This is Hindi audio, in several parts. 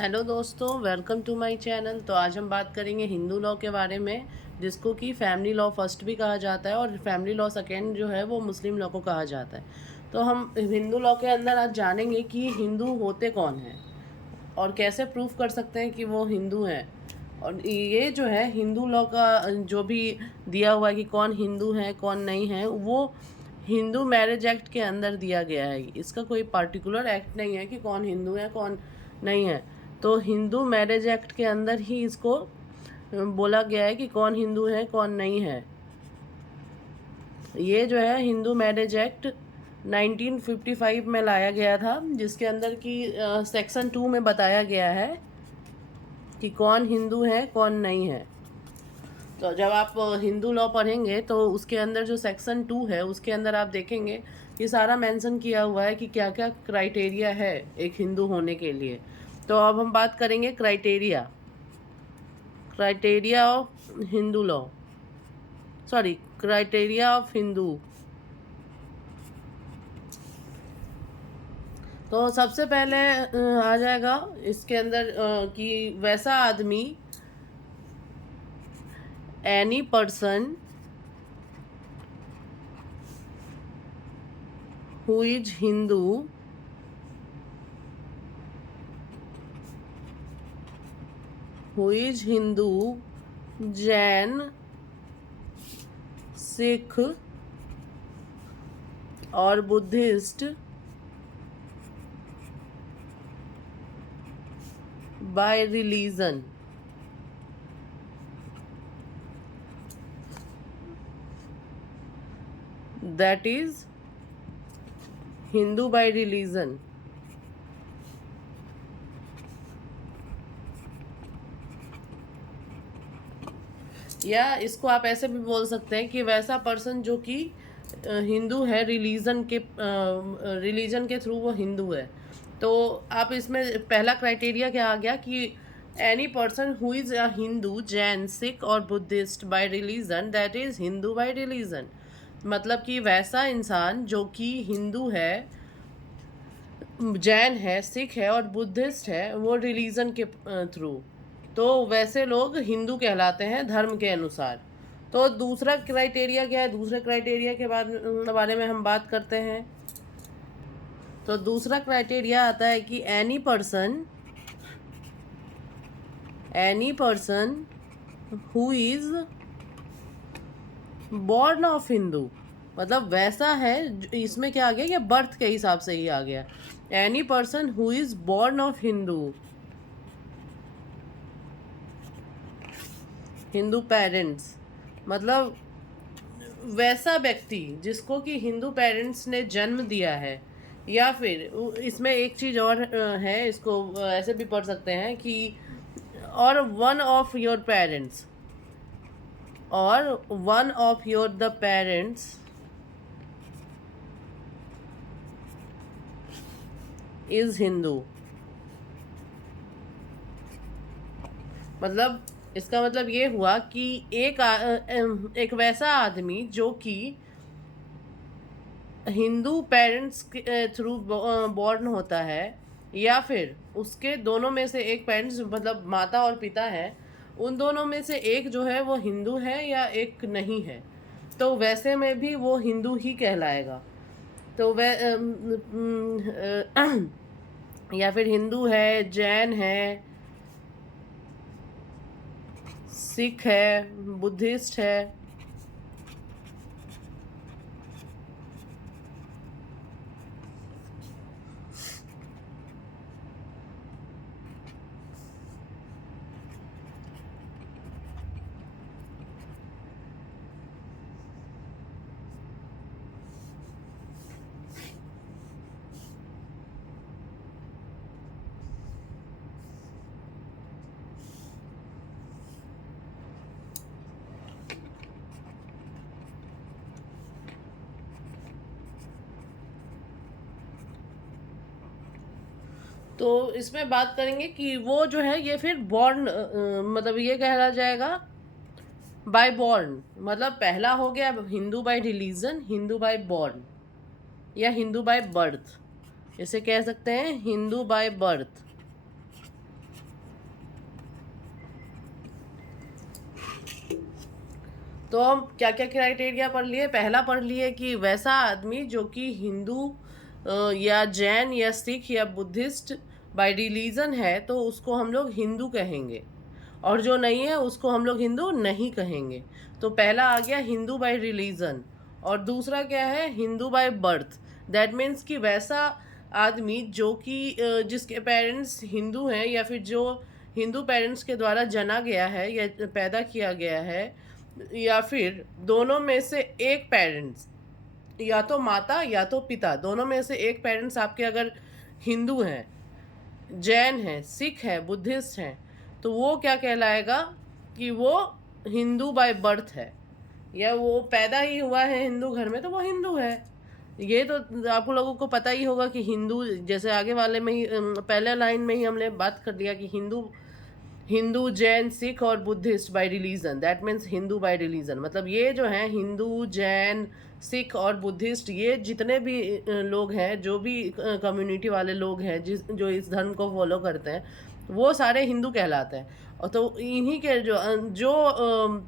हेलो दोस्तों, वेलकम टू माय चैनल। तो आज हम बात करेंगे हिंदू लॉ के बारे में, जिसको कि फैमिली लॉ फर्स्ट भी कहा जाता है और फैमिली लॉ सेकेंड जो है वो मुस्लिम लॉ को कहा जाता है। तो हम हिंदू लॉ के अंदर आज जानेंगे कि हिंदू होते कौन हैं और कैसे प्रूफ कर सकते हैं कि वो हिंदू हैं। और ये जो है हिंदू लॉ का जो भी दिया हुआ है कि कौन हिंदू है कौन नहीं है, वो हिंदू मैरिज एक्ट के अंदर दिया गया है। इसका कोई पार्टिकुलर एक्ट नहीं है कि कौन हिंदू है कौन नहीं है। तो हिंदू मैरिज एक्ट के अंदर ही इसको बोला गया है कि कौन हिंदू है कौन नहीं है। ये जो है हिंदू मैरिज एक्ट 1955 में लाया गया था, जिसके अंदर की सेक्शन 2 में बताया गया है कि कौन हिंदू है कौन नहीं है। तो जब आप हिंदू लॉ पढ़ेंगे तो उसके अंदर जो सेक्शन 2 है उसके अंदर आप देखेंगे कि सारा मेंशन किया हुआ है कि क्या क्या क्राइटेरिया है एक हिंदू होने के लिए। तो अब हम बात करेंगे criteria criteria of Hindu law, sorry criteria of Hindu. तो सबसे पहले आ जाएगा इसके अंदर कि वैसा आदमी, any person who is Hindu Jain, Sikh और Buddhist by religion, that is Hindu by religion. या इसको आप ऐसे भी बोल सकते हैं कि वैसा पर्सन जो कि हिंदू है, रिलीजन के थ्रू वो हिंदू है। तो आप इसमें पहला क्राइटेरिया क्या आ गया कि any person who is a Hindu, Jain, Sikh और Buddhist by religion, that is Hindu by religion. मतलब कि वैसा इंसान जो कि हिंदू है, जैन है, सिख है और बुद्धिस्ट है, वो रिलीजन के थ्रू, तो वैसे लोग हिंदू कहलाते हैं धर्म के अनुसार। तो दूसरा क्राइटेरिया क्या है, दूसरे क्राइटेरिया के बारे में हम बात करते हैं। तो दूसरा क्राइटेरिया आता है कि any person who is born of Hindu. मतलब वैसा है, इसमें क्या आ गया कि बर्थ के हिसाब से ही आ गया। Any person who is born of Hindu parents, मतलब वैसा व्यक्ति जिसको कि हिंदू पेरेंट्स ने जन्म दिया है। या फिर इसमें एक चीज़ और है, इसको ऐसे भी पढ़ सकते हैं कि और वन ऑफ योर पेरेंट्स, और one of your the parents is Hindu. मतलब इसका मतलब ये हुआ कि एक वैसा आदमी जो कि हिंदू पेरेंट्स के थ्रू बॉर्न होता है, या फिर उसके दोनों में से एक पेरेंट्स मतलब माता और पिता है, उन दोनों में से एक जो है वो हिंदू है या एक नहीं है, तो वैसे में भी वो हिंदू ही कहलाएगा। तो वह या फिर हिंदू है, जैन है, सिख है, बुद्धिस्ट है। तो इसमें बात करेंगे कि वो जो है ये फिर बॉर्न, मतलब ये कहला जाएगा बाय बॉर्न। मतलब पहला हो गया Hindu by religion, Hindu by born या हिंदू बाय बर्थ। इसे कह सकते हैं हिंदू बाय बर्थ। तो हम क्या क्या क्राइटेरिया पढ़ लिए, पहला पढ़ लिए कि वैसा आदमी जो कि हिंदू या जैन या सिख या बुद्धिस्ट बाय रिलीजन है तो उसको हम लोग हिंदू कहेंगे, और जो नहीं है उसको हम लोग हिंदू नहीं कहेंगे। तो पहला आ गया हिंदू बाय रिलीजन, और दूसरा क्या है, Hindu by birth. That means कि वैसा आदमी जो कि जिसके पेरेंट्स हिंदू हैं, या फिर जो हिंदू पेरेंट्स के द्वारा जना गया है या पैदा किया गया है, या फिर दोनों में से एक पेरेंट्स, या तो माता या तो पिता, दोनों में से एक पेरेंट्स आपके अगर हिंदू हैं, जैन हैं, सिख हैं, बुद्धिस्ट हैं, तो वो क्या कहलाएगा कि वो हिंदू बाय बर्थ है, या वो पैदा ही हुआ है हिंदू घर में तो वो हिंदू है। ये तो आप लोगों को पता ही होगा कि हिंदू, जैसे आगे वाले में ही पहले लाइन में ही हमने बात कर दिया कि हिंदू जैन सिख और Buddhist by religion, that means Hindu by religion. मतलब ये जो है हिंदू जैन सिख और बुद्धिस्ट, ये जितने भी लोग हैं, जो भी कम्युनिटी वाले लोग हैं जो इस धर्म को फॉलो करते हैं, वो सारे हिंदू कहलाते हैं। और तो इन्हीं के जो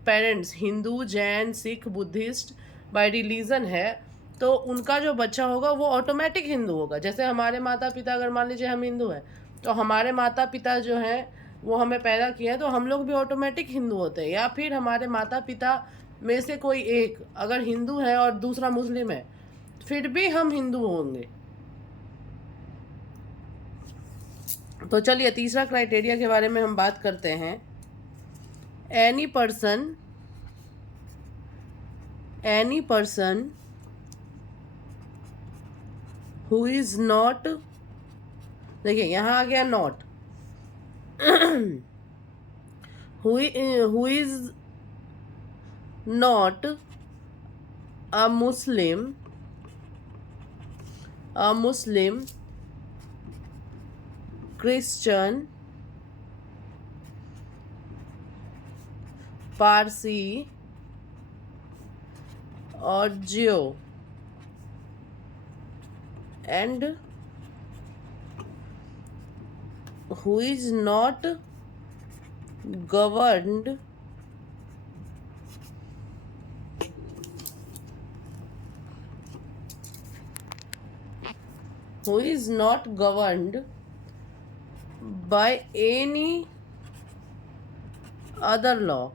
parents Hindu Jain Sikh Buddhist by religion है, तो उनका जो बच्चा होगा वो ऑटोमेटिक हिंदू होगा। जैसे हमारे माता पिता, अगर मान लीजिए हम हिंदू हैं, तो हमारे माता पिता जो हैं वो हमें पैदा किया है, तो हम लोग भी ऑटोमेटिक हिंदू होते हैं। या फिर हमारे माता पिता में से कोई एक अगर हिंदू है और दूसरा मुस्लिम है, फिर भी हम हिंदू होंगे। तो चलिए तीसरा क्राइटेरिया के बारे में हम बात करते हैं। Any person who is not, देखिए यहाँ आ गया not, who is not a Muslim, Christian, Parsi or Jew, and who is not governed by any other law।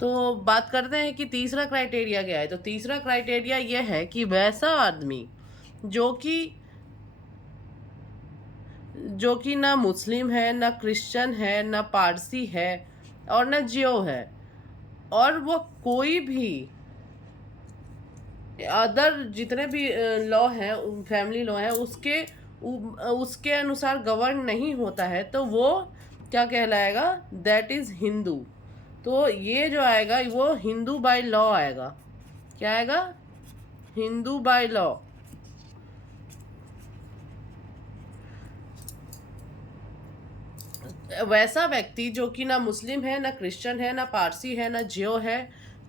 तो बात करते हैं कि तीसरा क्राइटेरिया क्या है। तो तीसरा क्राइटेरिया यह है कि वैसा आदमी जो कि ना मुस्लिम है, ना क्रिश्चियन है, ना पारसी है और ना जियो है, और वो कोई भी अदर जितने भी लॉ हैं, फैमिली लॉ है, उसके अनुसार गवर्न नहीं होता है, तो वो क्या कहलाएगा, दैट इज हिंदू। तो ये जो आएगा वो हिंदू बाय लॉ आएगा। क्या आएगा, हिंदू बाय लॉ। वैसा व्यक्ति जो कि ना मुस्लिम है, ना क्रिश्चियन है, ना पारसी है, ना जियो है,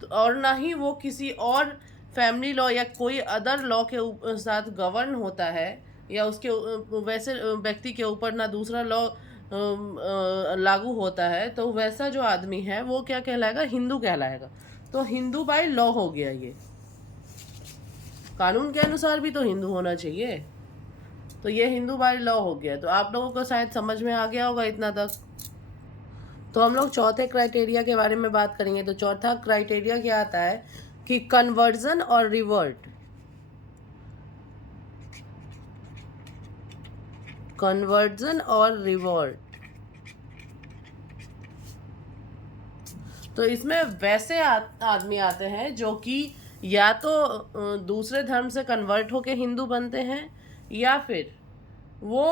तो और ना ही वो किसी और फैमिली लॉ या कोई अदर लॉ के साथ गवर्न होता है, या उसके वैसे व्यक्ति के ऊपर ना दूसरा लॉ लागू होता है, तो वैसा जो आदमी है वो क्या कहलाएगा, हिंदू कहलाएगा। तो हिंदू बाय लॉ हो गया। ये कानून के अनुसार भी तो हिंदू होना चाहिए, तो ये हिंदू बाय लॉ हो गया। तो आप लोगों को शायद समझ में आ गया होगा इतना तक। तो हम लोग चौथे क्राइटेरिया के बारे में बात करेंगे। तो चौथा क्राइटेरिया क्या आता है कि कन्वर्जन और रिवर्ट। कन्वर्जन और रिवर्ट, तो इसमें वैसे आदमी आते हैं जो कि या तो दूसरे धर्म से कन्वर्ट होके हिंदू बनते हैं, या फिर वो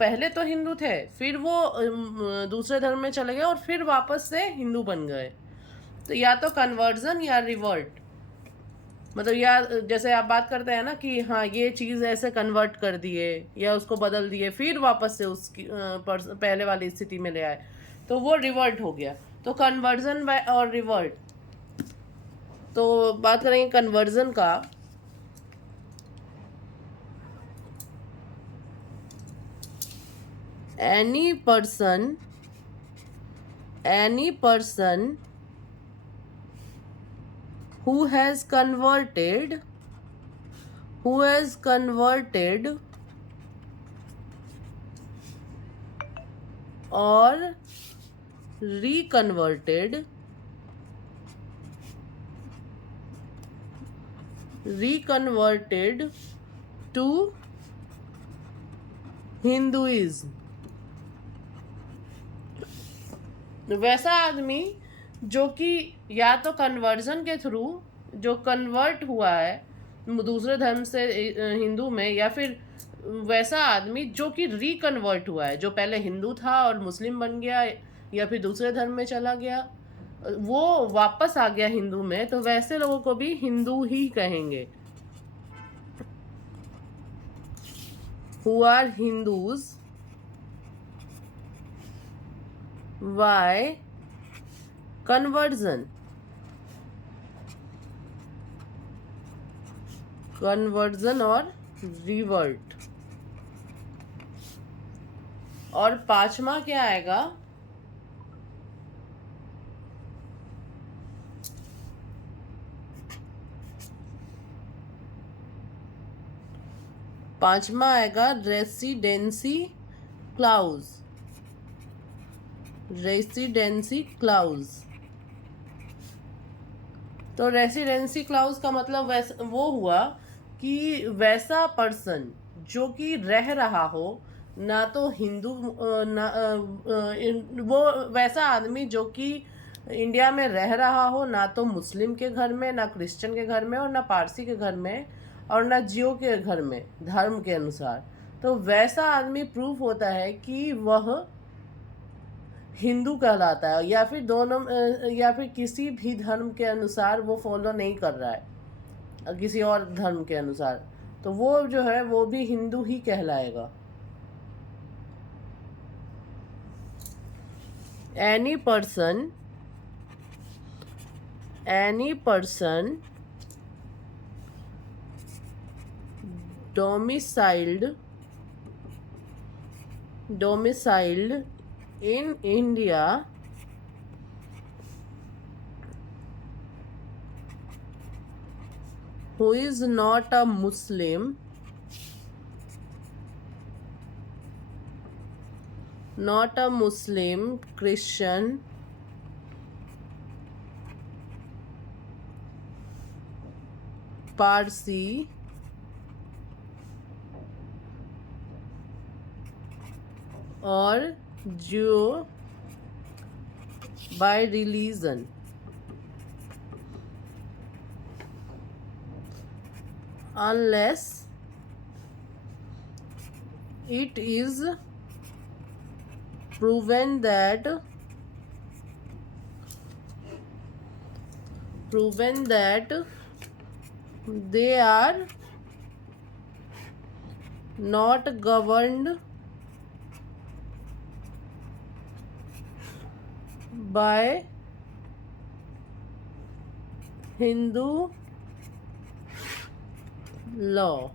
पहले तो हिंदू थे, फिर वो दूसरे धर्म में चले गए और फिर वापस से हिंदू बन गए। तो या तो कन्वर्जन या रिवर्ट, मतलब या जैसे आप बात करते हैं ना कि हाँ ये चीज़ ऐसे कन्वर्ट कर दिए या उसको बदल दिए, फिर वापस से उसकी पहले वाली स्थिति में ले आए, तो वो रिवर्ट हो गया। तो कन्वर्जन और रिवर्ट, तो बात करेंगे कन्वर्जन का। any person who has converted or reconverted to Hinduism. वैसा आदमी जो कि या तो कन्वर्जन के थ्रू जो कन्वर्ट हुआ है दूसरे धर्म से हिंदू में, या फिर वैसा आदमी जो कि रिकन्वर्ट हुआ है, जो पहले हिंदू था और मुस्लिम बन गया या फिर दूसरे धर्म में चला गया, वो वापस आ गया हिंदू में, तो वैसे लोगों को भी हिंदू ही कहेंगे. Who are Hindus? Why? Conversion और रिवर्ट. और पांचवा क्या आएगा? पांचवा आएगा रेसिडेंसी क्लाउज. तो रेसिडेंसी क्लाउज का मतलब वैसा वो हुआ कि वैसा पर्सन जो कि रह रहा हो, ना तो हिंदू वो वैसा आदमी जो कि इंडिया में रह रहा हो, ना तो मुस्लिम के घर में, ना क्रिश्चियन के घर में, और ना पारसी के घर में, और ना जियो के घर में धर्म के अनुसार, तो वैसा आदमी प्रूफ होता है कि वह हिंदू कहलाता है, या फिर दोनों या फिर किसी भी धर्म के अनुसार वो फॉलो नहीं कर रहा है, किसी और धर्म के अनुसार, तो वो जो है वो भी हिंदू ही कहलाएगा. Any person domiciled in India who is not a Muslim, Christian, Parsi, और Jew by religion, unless it is proven that they are not governed by Hindu law.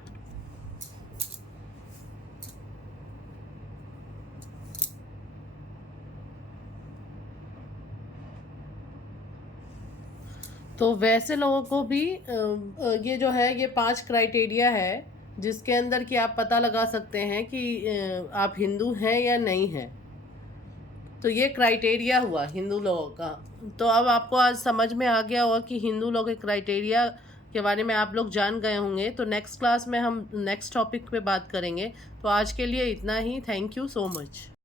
तो वैसे लोगों को भी ये जो है ये 5 क्राइटेरिया है जिसके अंदर कि आप पता लगा सकते हैं कि आप हिंदू हैं या नहीं हैं. तो ये क्राइटेरिया हुआ हिंदू लोगों का. तो अब आपको आज समझ में आ गया होगा कि हिंदू लोगों के क्राइटेरिया के बारे में आप लोग जान गए होंगे. तो नेक्स्ट क्लास में हम नेक्स्ट टॉपिक पे बात करेंगे. तो आज के लिए इतना ही. Thank you so much.